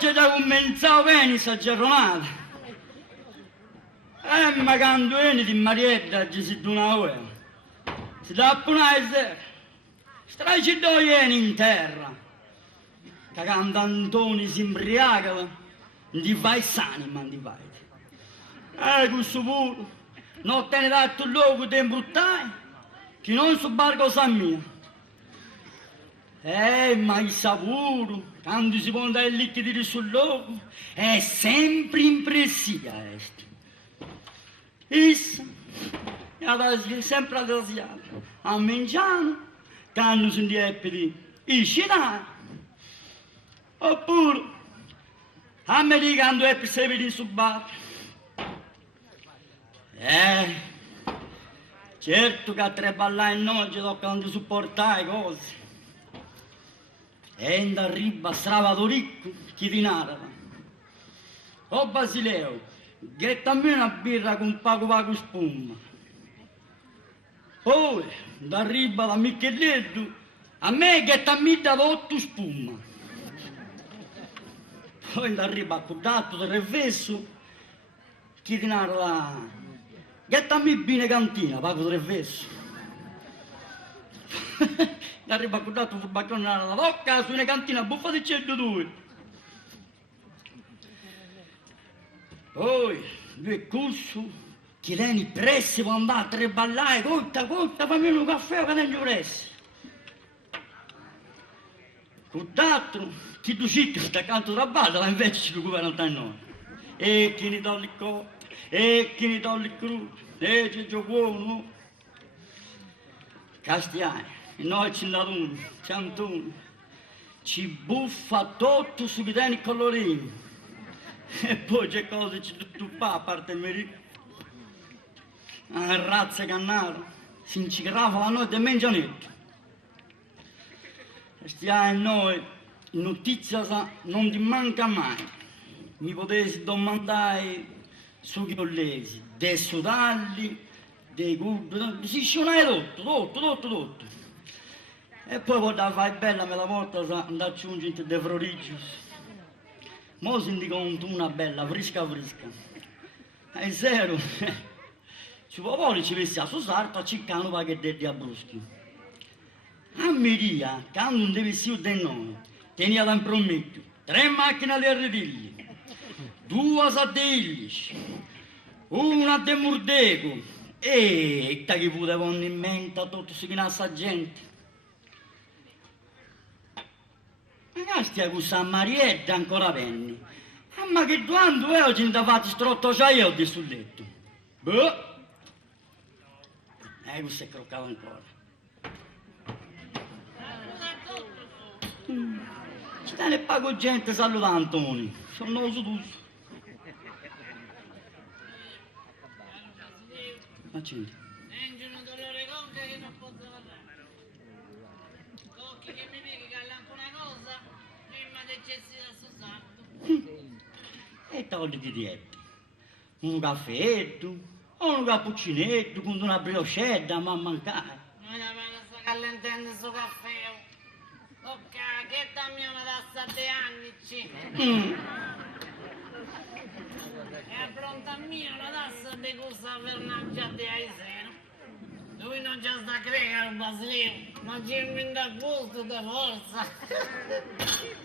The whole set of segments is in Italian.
c'è da cominciare bene sta giornata. Ma quando vieni di Marietta ci si dà una ora. Si dà una e zero. Straici due vieni in terra. Che quando Antoni si imbriaca, non ti vai sani, ma non ti vai. Questo pure, non te ne dato luogo di imbruttare, che non su barco sa mia. Ma il sapore, quando si può andare lì che tiri sul loco, è sempre impressiva. Issa, è sempre adasiata, a mangiare, quando si indieppi di scinare. Oppure, a me di quando è per servire sul bar. Certo che a tre ballare in noce tocca di supportare cose. E in arriba stravato ricco, chi ti narra. O Basileo, gettami una birra con pago spuma. Poi, d'arriba da Micheletto, a me gettami da 8 spuma. Poi d'arriba a Cudato del Revesso, chi ti narra, gettami bene cantina, pago del Revesso. D'arriba a Cudato sul baccone la tocca, su una cantina buffa di 102. Poi, lui è corso, che lei pressi può andare a tre ballare, corta, fammi un caffè che tengo pressi. Cudato, chi tu cicchi sta accanto tra balla, invece ci recupera da noi. E chi ne toglie il cotto, e chi ne toglie il crudo, e c'è già buono. Castiani. Noi ci andiamo, Ciantoni, ci buffa tutto su che tieni i colorini. E poi c'è cosa ci tu fa, a parte il merito. Una razza cannara, si incicrava la notte e mangianetto. Stiamo noi, notizia non ti manca mai. Mi potessi domandare su chi collesi, dei sodalli, dei gubbri, si scionai tutto. E poi quando fai bella me la volta andare a aggiungere dei frorigios. Mo si conto una bella, fresca. È zero. Ci può volere ci vesti a Susarto a ciccare un pacchetto a bruschi. A Miria, quando non devi essere del nome, tenia da un prometto 3 macchine di arredigli, 2 sardigli, una di murdego e che potevano in mente tutto si chiamava gente. Ragazzi, questa Marietta ancora venni. Ma che quando oggi non ti fate strotto io sul letto? Boh! Questo è croccato ancora. Ci te ne pago gente saluta Antoni. Sono noso tu. Ma c'è? Un dolore conca che non posso parlare. Occhi che mi dicono che allanco una cosa, prima di eccessi da Susanto. E togli di dieta. Un caffetto, o un cappuccinetto con una briochetta, ma mancare. Non la mano sta callentando sto caffè. Ok, che dammi una tazza di anni, ci. È pronta a mia una tazza di cosa per mangiare di aiseno. Lui non c'è sta crea, Basilio, non ci inventa gusto di forza.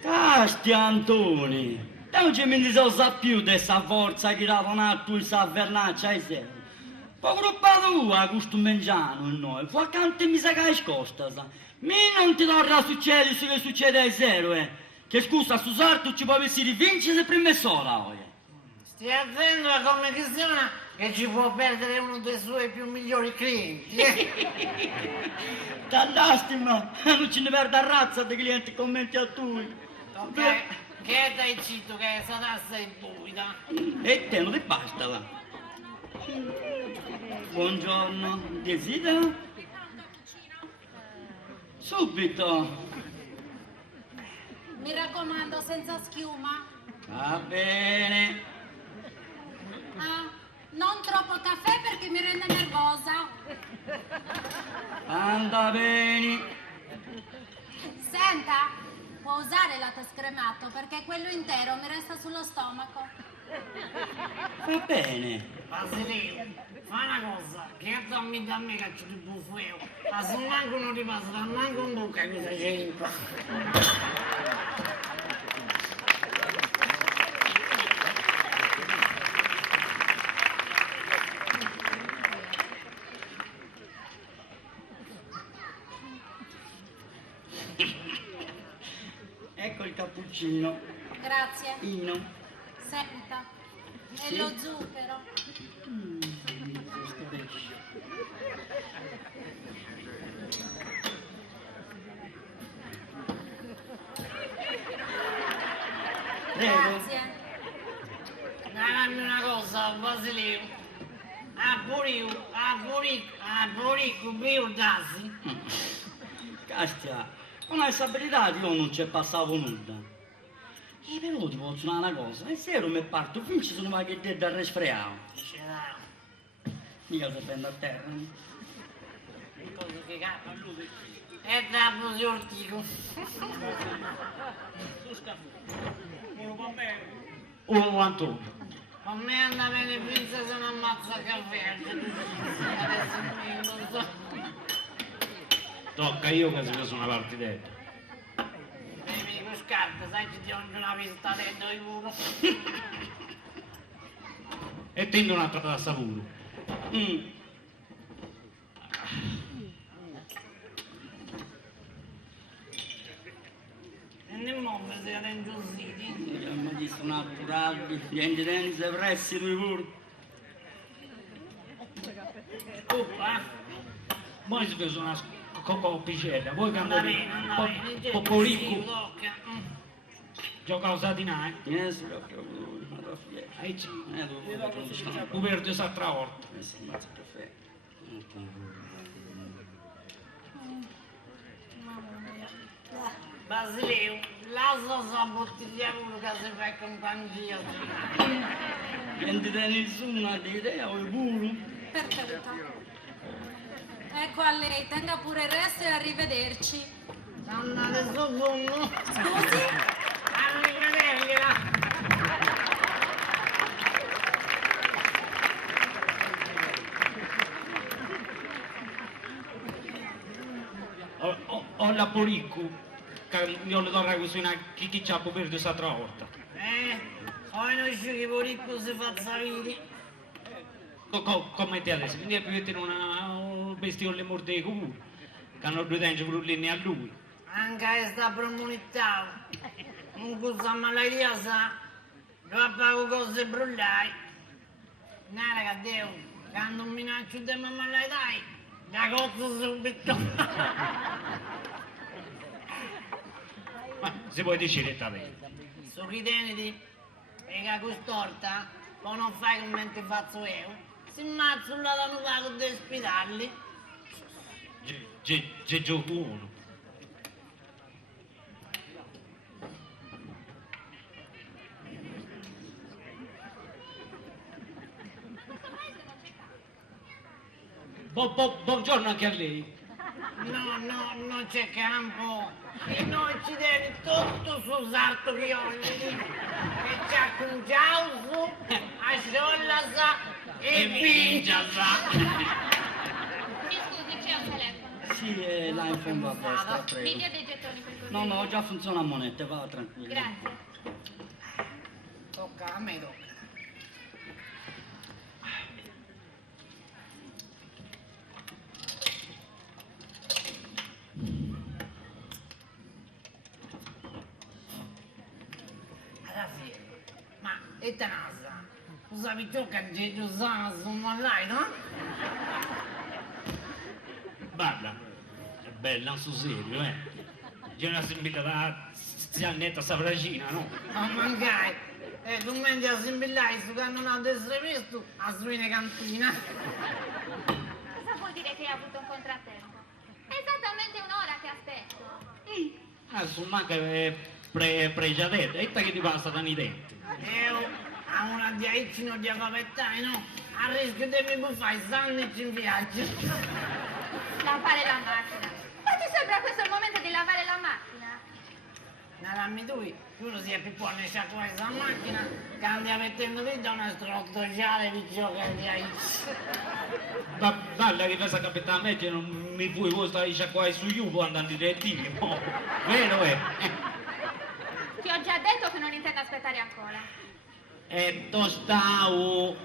Casti Antoni, non ci mi sa più di questa forza che dava un atto e sa vernaccia ai seri. Poi gruppa tua, questo mangiano in noi, fu accanto mi sa che hai scosta, sa. Mi non ti torna a succedere se che succede ai zero, Che scusa, su sarto ci può essere vincere prima e sola, Stia attento a come Cristiana che ci può perdere uno dei suoi più migliori clienti. T'allastima, non ce ne perde a razza di clienti commenti a tu. Ok, che dai zitto che sta tassa è buida. E te non ti basta, va. Buongiorno, desidera? Subito. Mi raccomando, senza schiuma. Va bene. Ah, non troppo caffè perché mi rende nervosa. Anda bene. Senta, può usare il latte scremato perché quello intero mi resta sullo stomaco. Va bene. Basilio, fai una cosa, che dammi da me che ci ti buffeo. Ma se manco non ti passerà manco un buca che sei cinque. Ecco il cappuccino. Grazie. Ino. Senta. Sì? E lo zucchero. Scaresce. Prego. Grazie. Dammi una cosa, Basilio. A pure bevo dasi. Castia, come stabilità io non ci passavo nulla. E però ti posso dire una cosa, e se io mi parto fin ci sono mai che te da resfriato. Ce l'ha. Mica si prende a terra. Cosa che cazzo a lui? E capo si ortico. O Antonio. A me anda bene finché se non ammazza il caffè. Adesso non so. Tocca io che sono una partitella. Bevi con scarpe, sai che ti ho una vista dentro il muro. E tendo un'altra tassa pure. E nemmeno siete ingiustiti. Mi dice naturali, niente tennis e pressi due pure. Oppa, Poi si sono una coppicella, voi che anda andate bene, anda bene. poporicco, Tocca. gioca a satinare, Sì, proprio lui, ma da fiera. e ci Dopo perde s'altra volta. si ammazza il caffè. Basilio, lascia sta bottiglia pure che si fa compagnia. Niente tennis una idea o pure. Per carità. Ecco a lei, tenga pure il resto e arrivederci. Andate su fumo. Scusi? Arrivedergliela. Ho la poricco, che io le torna così una chi c'ha perde s'altra volta. Poi non c'è che poricco si fa sapere. Come te adesso, quindi è più mettere un bestiole morde comune, che hanno due denti brullini a lui. Anche questa promunità. Non cosa malaria sa. Dove pago cose brullai. Nara che devo. Quando mi minaccio di mamma la dai. La cozzo subito. Ma si può direttamente. Sorridenti. E che quest'orta. Poi non fai come ti faccio io. Si mazzulla da nuovo di ospitarli. C'è giù uno. Buongiorno anche a lei. No, non c'è campo. E noi ci devi tutto sul sarto pioli. E c'è un giauso, a sciollasa e vingiasa. Mi scusi, c'è un telefono. Sì, è là in fondo a destra, Mi dia prego. dei gettoni per cortesia. No, no, già funziona a monete, va tranquillo. Grazie. Tocca a me, tocca. Alla fine, ma e tenasa? Usavi tu che ti usava su online, no? Guarda, è bella, non sul serio, eh. C'è una similità, sia netta sta fragina, no? Non mancai. E tu metti a simbillare su che non ha essere visto a suine cantina. Cosa vuol dire che hai avuto un contrattempo? È esattamente un'ora che aspetto. Adesso manca pregiadetta, e che ti passa da nei denti. Io a una diaicino di avavettai, no? A rischio di mi buffare i sandwich in viaggio. Lavare la macchina. Ma ti sembra questo il momento di lavare la macchina? dammi tu, uno si è più buono a sciacquare questa macchina, che andiamo mettendo vita una strottociale di giocare a Ma guarda che cosa capita a me che non mi puoi stare qua su Juvo andando in direttivi, no? Vero è? Ti ho già detto che non intendo aspettare ancora. E tostavo,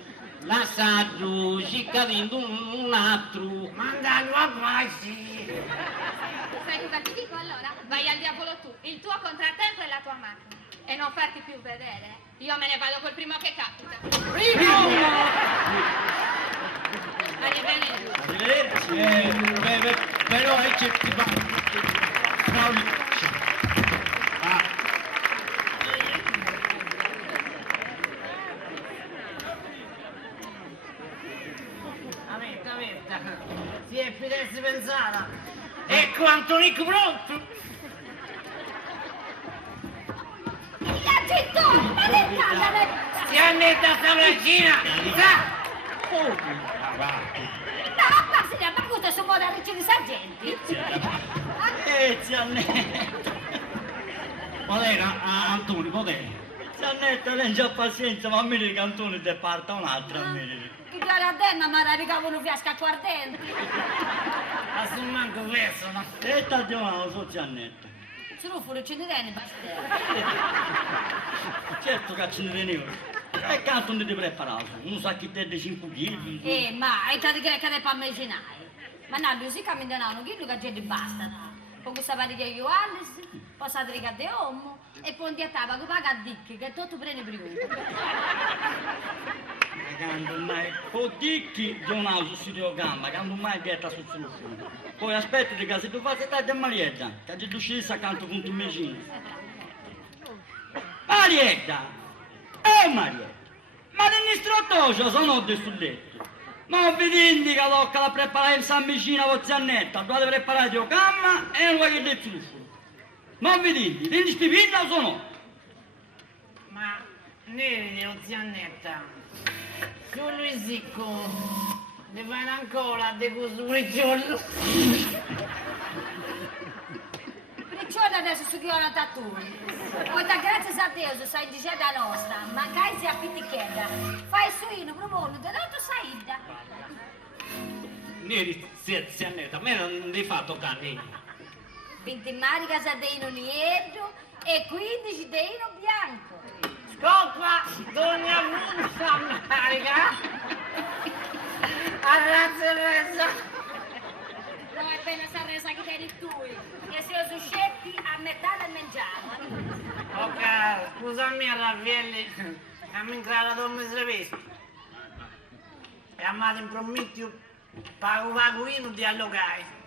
l'assaggio, ciccadino un altro. Mandalo a pace! Sai cosa ti dico allora? Vai al diavolo tu, il tuo contrattempo e la tua macchina. E non farti più vedere. Io me ne vado col primo che capita. Arrivederci. Arrivederci. Però è che ti va. Avetta, si è più adesso pensata. Ecco Antonico pronto! Zitto! Ma che cagane! Giannetta sta vicina! Sa! No, ma se ne ha battuto su modo di sargenti! Ziannetta. Modena, Antonio, Modena. Ziannetta, lei già pazienza, ma a me il cantone te parta un'altra a me. Chi chiara a te, ma mi arrabbicavo un fiasco acquardente! Ma se manco questo, no? E t'addiamo, so Ziannetta. Sono fuori ce ne viene, Bastero! Certo che ce ne tenevo. E canto non ti preparato, un sacchetto di 5 kg. Ma hai tanti greca del parmeginai! Ma no, lui si cammina un chilo che già di basta! Con questa pariglia di Johannes, poi sa triga di Omo, e poi di attava che paga a Dicchi, che tutto prende prima. Quando mai Podicchi di un auto si dio gamba, quando mai vieta sul telefono. Poi aspettati che se tu fai tardi a Marietta, che ti uscisse accanto con tu vicino. Marietta! Marietta! Ma nell'istruttorio sono di sul letto. Ma vi indica l'occa la preparare in San Vicino con Ziannetta, dovete preparare dio gamma e un qualche del truffo. Ma vi dindi, prendi stipilla o sono? Ma neri o Ziannetta, su Luisicco, ne fanno ancora di questo giorno. Priccione adesso su chi ho una tattoo. Poi da grazie a Dio, sai dice da nostra, ma che si appitichetta. Fai suino, promono, da tutto saida. Neri, Ziannetta, a me non devi fare toccare niente. 20 mari casadeino niero e 15 deino bianco. Scoppa, donna Munza Marica. Arrazza resa. Non è bene sta resa che tieni tu, che se io suscetti a metà del mangiare. Ok, scusami Raffaele, siamo in casa come si veste. Chiamate in promettio, pago vaguino di allogare.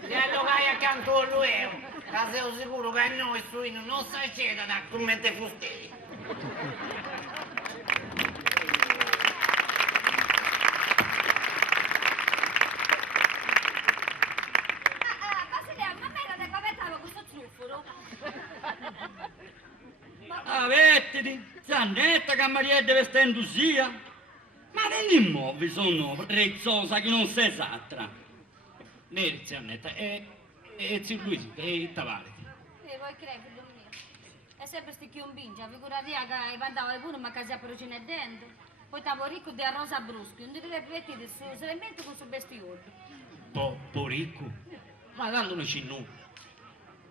Di allogare accanto a lui, che sei sicuro che noi suino non succeda da come te fusteri. Basilea, ma me lo decomentavo questo truffolo? Avettiti, Ziannetta che Maria deve stare in dusia. Ma non muovi sono prezzosa che non sei esatta. Neri, Ziannetta, e zio Luigi, e Tavali. E voi credi, figlio mio? È sempre sti chiumbingia, figurati che mandava pure ma casa per cucina dentro. Poi stavo ricco di rosa bruschi, non ti devi mettere su, se ne mette con suo bestiolo. Poricco? Ma tanto non c'è nulla.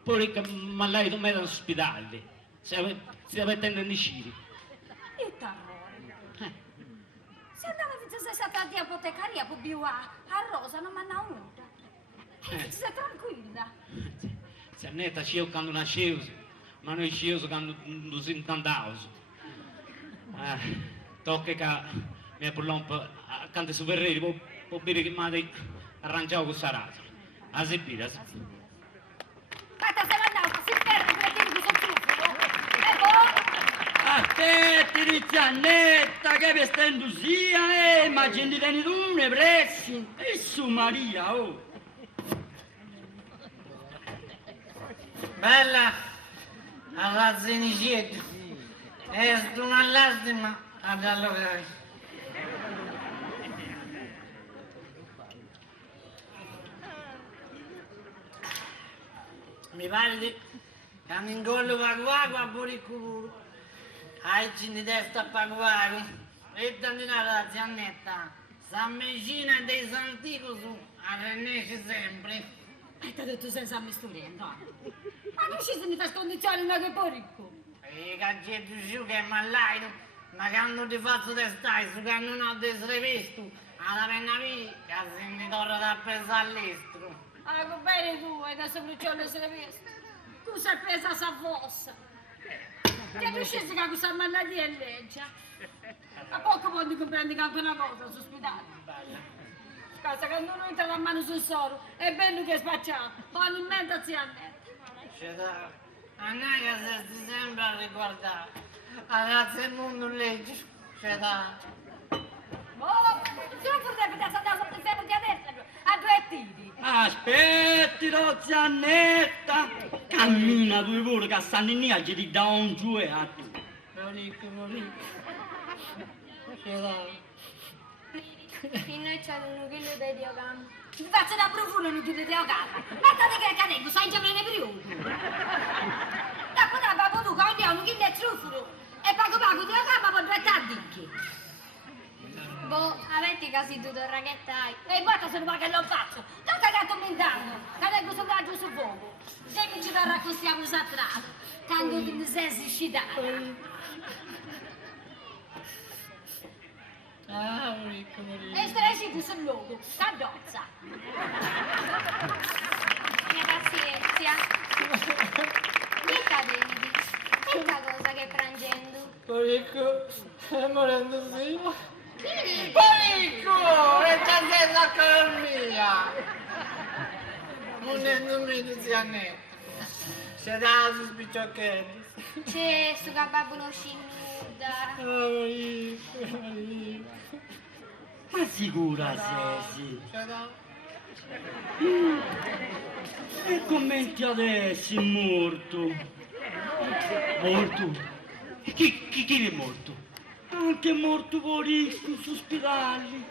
Poricco, ma lei non mette all'ospedale. Si deve tendere in sciri. E t'amore. Se andava a stata di apotecaria per più a rosa non mi hanno venuta. E sei tranquilla. Ziannetta, c'è quando nascevo, ma noi sceso quando non si intendavamo. Tocca che mi prolompa accanto ai superreri, può dire che mi ha arrangiato con questa razza. A sebire, Guarda se non andavo, si perde per dire che sono truffolo. E poi? Aspetti, Ziannetta che vi sta in dusia, ma gente tieni tu, ne pressi. E su Maria, oh. Bella, arrazzenicetto, è una lastima ad allogare. Mi pare di Quando ingollo paguago a buricuru. Hai di testa paguago. E dandinare la ziannetta. San Messina dei Santico su. A Rennesci sempre. E ti ho detto senza misturendo. Ma non ci si mi fa scondizione una che poi ricco. E caggetto giù che è malato. Ma quando ti faccio testai su che non ho desrevisto. Alla penna via. Che se mi torno da presa all'estero. Ah, che bene tu, e adesso non c'è l'essere visto. Tu sei presa sa fossa. Che tu scesi che questa mannatia è legge. A poco poi comprendi che anche una cosa, sospitare. Casa che non entra la mano sul solo, è bello che è spacciato, poi in mente si annetta. C'è a noi che si sempre a riguardare. Ragazzi, il mondo legge. C'è da... Oh, se non potrebbe da saltare sotto il ferro di adesso, a due tiri. Aspetti, Roziannetta! Cammina due voli che stanno in niente, ti dà un giuato. Ricco. C'è da... In noi c'è un chilo di diogramma. Ti faccio da profumo non chiudete la casa. Guardate che cadengo, sai già bene periodo. Dopo da babbo tu, che andiamo, chi è trufolo? E pago di la gamba per 2 tardicchi. Boh, avete casi tu raghettai. E guarda se non va che lo faccio. Non cagato mentando. Cadengo sopra giù sul fuoco. Se mi ci da raccostiamo satrato. Tanto che mi sei scitato. Ah, ricco. E stresci sul luogo, t'addozza. Mia pazienza. Mica vedi. Questa cosa che frangendo. Ricco, è morendo via. Chi? Ricco, è già con mia. Non mi dici a niente. C'è da su spicciocchetti. C'è sto cababbo scinuda. Ricco. Ma sicura sei? C'è da... E commenti adesso, è morto. Morto? Chi è morto? Anche morto Poricco, su ospedali.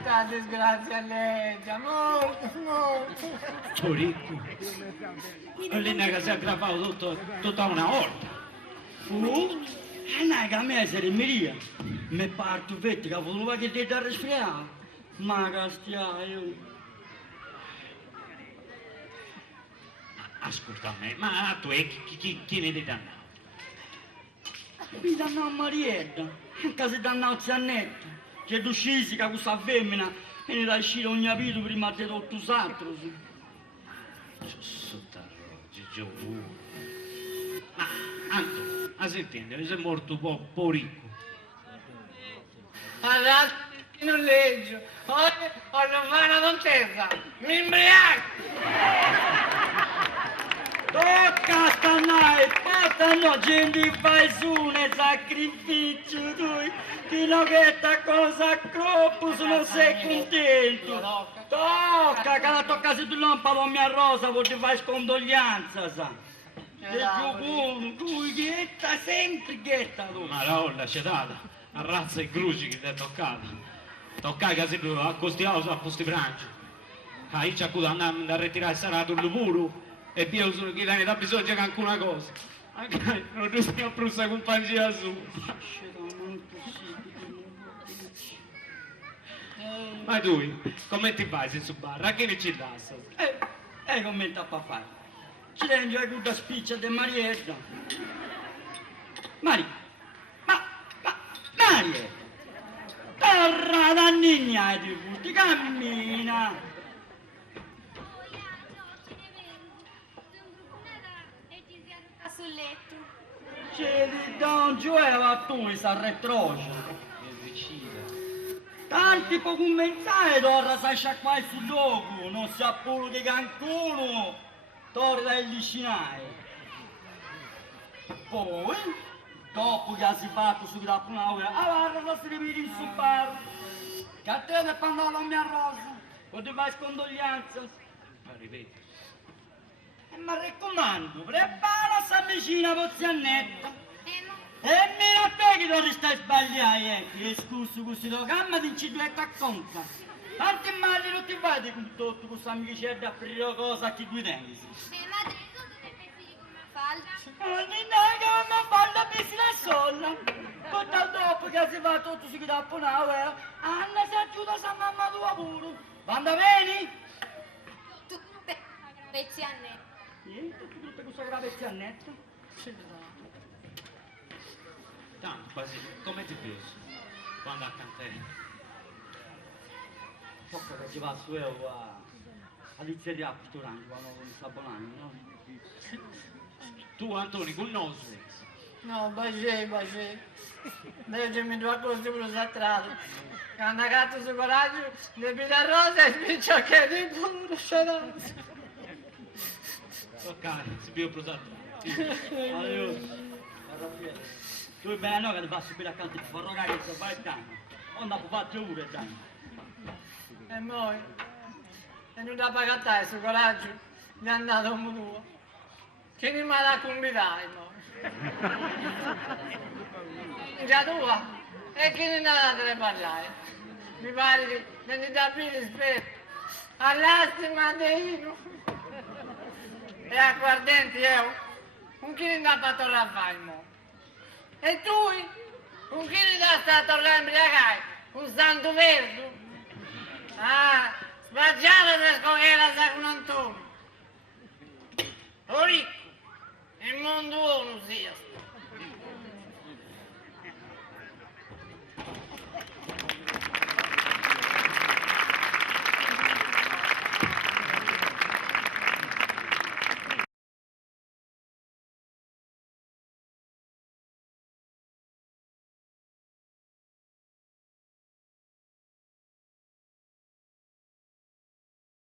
Sta disgrazia leggia, morto. Poricco? Lei che si è aggravato tutta una volta. Oh, e non che a me essere Maria. Mi parto fette che voleva che ti da resfriare. Ma che stiai, Ascolta a me, ma tu è chi ne dannato? mi danno a Marietta, anche se danno a Ziannetta, che tu scesi che questa femmina e ne la uscire ogni capito prima di tutto s'altro. Sottarroggi, Giovù. Ma, Anto, a sentire, sei morto un po' poricco. Allora, non leggio. Oggi voglio fare una contesa. Mi imbriaco. Tocca stannare, porta no gente fai su ne sacrificio tu, fino che sta cosa troppo se non sei contento. Tocca, che la tocca se tu non parli mia rosa, vuoi ti fare scondoglianza, sa. E giù, tu ghetta, sempre ghetta tu. Ma la olla c'è data, a razza e cruci che ti è toccata. Toccai che si accostiamo a questi branci. Ah, io ci accudo andare a ritirare il sarato il puro. E Dio sono chi ne dà bisogno di anche una cosa. Anche non riesco a prusare compagnia su. Ma tu, come ti fai se su barra? Che ne ci lassa? Commenta a fare. Ci rendio a questa spiccia di Marietta. Marietta! Torra da nigna di tutti, cammina! Sul letto. C'è di Don Gioele tu, sa retroce. Tanti può commentare, torra sai sciacquare sul logo, non si appuro che cancuno, torna il licinare. Poi, dopo che si fatto su da una ora, allora la si ripete in su bar. Che a te ne fanno la mia rosa, o ti fai scondoglianza. Ripeti. E mi raccomando, prepara sta vicina Poziannetta. No. E me a te che non stai sbagliando, che scuso così lo gamma di incituetta a conca. Tanti mali non ti fai con tutto questa amicizia da aprire cosa che tu tengi. Madre, tu dovrebbe essere come fa. falda? Non è che non fallo bissi la sola. Tutto dopo che si va tutto si chiude a punare, Anna si aiuta sa mamma tua pure. Quando vieni? Tu, pezzi a ne. Niente, tutte queste gravezze a netto. Tanto, Basile, come ti pensi? Quando accanto a te? Poco che si va su all'izzeria a Pitturano quando non sta abbonando, no? Tu, Antoni, con noso. No, baci. Leggimi due cose pure satrato. Quando ha gatto su coraggio, le pida rosa e spiccia che di pure sceroso. Ok, si più prosato. Allora, tu bene no che ti fa subire accanto, ti fa rogare che ti fa il tanto. Onda può fare pure tanto. E noi? E non da pagare su coraggio, mi è andato un tuo. Che ne me la convidai, no? Già tua? E che ne andate a parlare? Mi pare che ne da più rispetto. All'astima deino. E acquardenti io? Con chi ne da fatto la fai, mo? E tu? Con chi ne da stato a imbriagare? Con Santo Verdo? Ah, sbaggiare per scogliere da con Antonio. O ricco, il mondo uno sia.